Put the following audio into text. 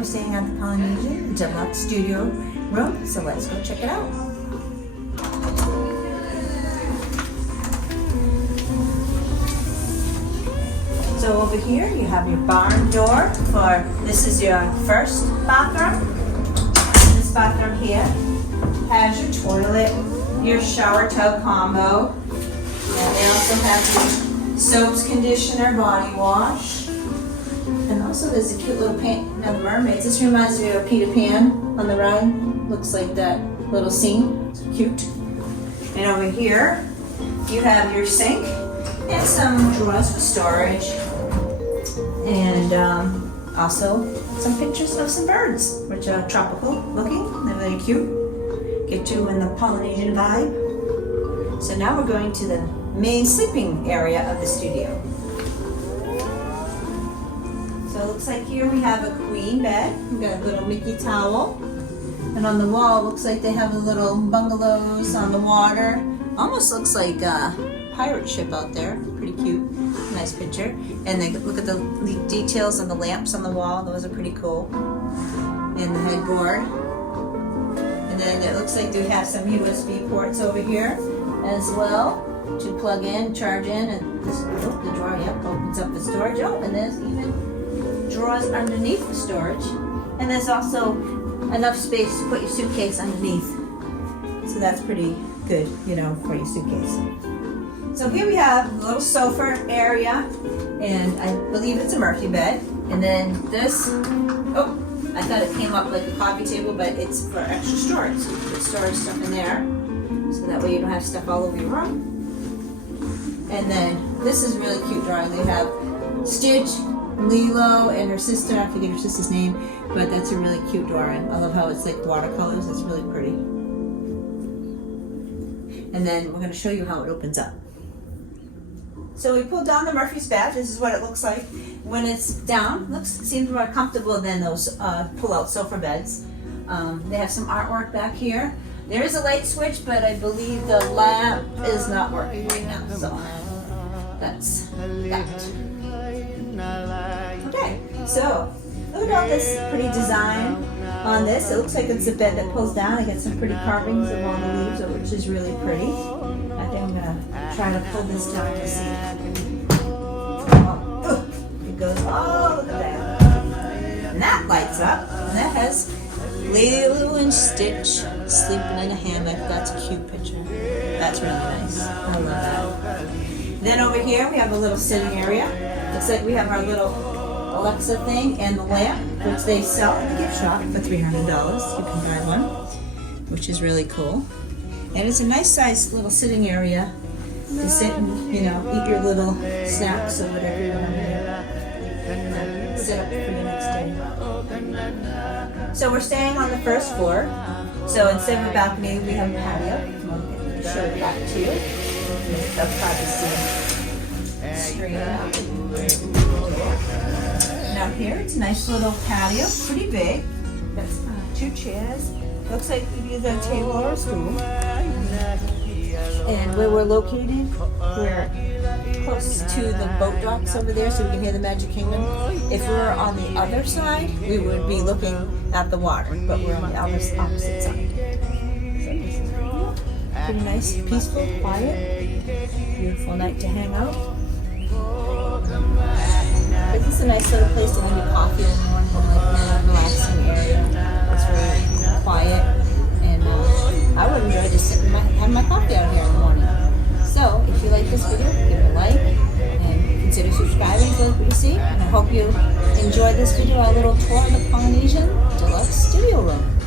we're staying at the Polynesian Deluxe Studio room, so let's go check it out. So over here you have your barn door for, this is your first bathroom. This bathroom here has your toilet, your shower tub combo. And they also have your soaps, conditioner, body wash. And also there's a cute little paint of the mermaids. This reminds me of Peter Pan on the ride. Looks like that little scene. It's cute. And over here you have your sink and some drawers for storage. And also some pictures of some birds, which are tropical looking. They're really cute. Get you in the Polynesian vibe. So now we're going to the main sleeping area of the studio. So it looks like here we have a queen bed. We've got a little Mickey towel. And on the wall, looks like they have a little bungalows on the water. Almost looks like a pirate ship out there. Pretty cute. Nice picture. And then look at the details on the lamps on the wall. Those are pretty cool. And the headboard. And then it looks like they have some USB ports over here as well to plug in, charge in, and this, oh, the drawer, yep, opens up for storage. Oh, and there's even drawers underneath for storage. And there's also enough space to put your suitcase underneath. So that's pretty good, you know, for your suitcase. So here we have a little sofa area, and I believe it's a Murphy bed. And then this, oh, I thought it came up like a coffee table, but it's for extra storage. So you can store stuff in there, so that way you don't have stuff all over your room. And then this is really cute drawing. They have Stitch, Lilo, and her sister. I forget her sister's name, but that's a really cute drawing. I love how it's like watercolors. It's really pretty. And then we're going to show you how it opens up. So we pulled down the Murphy's bed. This is what it looks like when it's down. Seems more comfortable than those pull-out sofa beds. They have some artwork back here. There is a light switch, but I believe the lamp is not working right now. So that's that. Okay, so look at all this pretty design on this. It looks like it's a bed that pulls down. I get some pretty carvings of all the leaves, which is really pretty. I think I'm gonna try to pull this down to see. Oh, it goes, oh, look at that. And that lights up, and that has Lilo and Stitch sleeping in a hammock. That's a cute picture. That's really nice. I love that. Then over here we have a little sitting area. Looks like we have our little Alexa thing and the lamp, which they sell in the gift shop for $300. You can buy one, which is really cool. And it's a nice sized little sitting area to sit and, you know, eat your little snacks or whatever you want to do. Set up for the next day. So we're staying on the first floor. So instead of a balcony, we have a patio. I'll show it back to you. I'll probably see straight out. Now here, it's a nice little patio, pretty big. That's 2 chairs. Looks like we use a table or a stool. And where we're located, we're close to the boat docks over there, so we can hear the Magic Kingdom. If we were on the other side, we would be looking at the water, but we're on the opposite side. So this is pretty nice, peaceful, quiet, beautiful night to hang out. This is a nice little place to have your coffee in the morning, like a relaxing area. It's really quiet, and I would enjoy just sitting having my coffee out here in the morning. So if you like this video, give it a like and consider subscribing if you like what you see. And I hope you enjoyed this video, our little tour of the Polynesian Deluxe Studio Room.